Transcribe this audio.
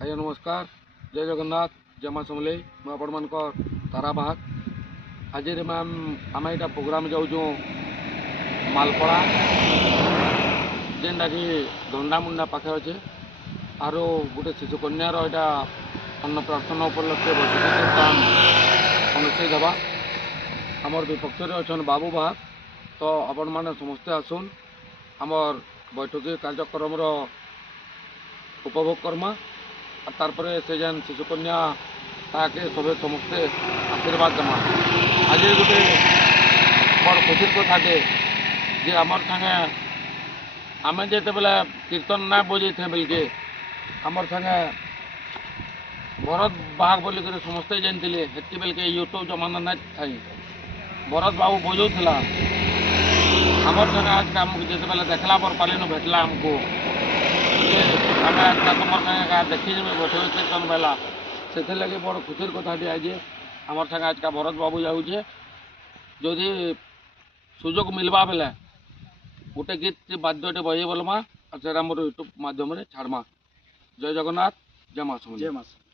ଆଜ୍ଞା ନମସ୍କାର, ଜୟ ଜଗନ୍ନାଥ, ଜୟ ମା ସମଲେଇ। ମୁଁ ଆପଣମାନଙ୍କର ତାରା ବାହାକ। ଆଜିରେ ମ୍ୟାମ୍ ଆମେ ଏଇଟା ପ୍ରୋଗ୍ରାମ୍ ଯାଉଛୁ ମାଲପଡ଼ା, ଯେନ୍ଟାକି ଦଣ୍ଡାମୁଣ୍ଡା ପାଖେ ଅଛେ। ଆରୁ ଗୋଟେ ଶିଶୁ କନ୍ୟାର ଏଇଟା ଅନ୍ନପ୍ରାଶନ ଉପଲକ୍ଷେ ବସିକି ତାନ୍ ଅନୁଷ୍ଠେଇ ଦେବା। ଆମର ବିପକ୍ଷରେ ଅଛନ୍ ବାବୁ ବାହାକ। ତ ଆପଣମାନେ ସମସ୍ତେ ଆସୁନ୍, ଆମର୍ ବୈଠକୀ କାର୍ଯ୍ୟକ୍ରମର ଉପଭୋଗ କର୍ମା। আর তারপরে সে যেন শিশুকন্যা তাকে সবে সমস্তে আশীর্বাদ দেমা। আজ গোটে বড় খুশির কথাটে যে আমার সাথে আমি যেতবে কীর্তন না বজাইছে বেলকে আমার সাথে ভরত বাহাক বলিকি সমস্তে জানিলে সেটি বেলকে यूट्यूब जमाना না থাই। ভরত বাবু বজাউলা আমার সাথে আজকে আমি যেতবে দেখলা পর পালিনু ভেটলা আমকু ଆମେ ଆজକା ତୁମର ସାଙ୍ଗେ ଦେଖିଯିବେ ବୈଠକ କୀର୍ତ୍ତନ ବେଲା। ସେଥିର୍ଲାଗି ବଡ଼ ଖୁସିର କଥାଟି ଆଜି ଆମର ସାଙ୍ଗେ ଆଜକା ଭରତ ବାବୁ ଯାଉଛେ। ଯଦି ସୁଯୋଗ ମିଲବା ବେଲେ ଗୋଟେ ଗୀତ ବାଦ୍ୟଟେ ବଜେଇ ବୋଲମା, ଆଉ ସେଟା ଆମର ୟୁଟ୍ୟୁବ୍ ମାଧ୍ୟମରେ ଛାଡ଼ମା। ଜୟ ଜଗନ୍ନାଥ, ଜୟ ମା ସମଲେଇ।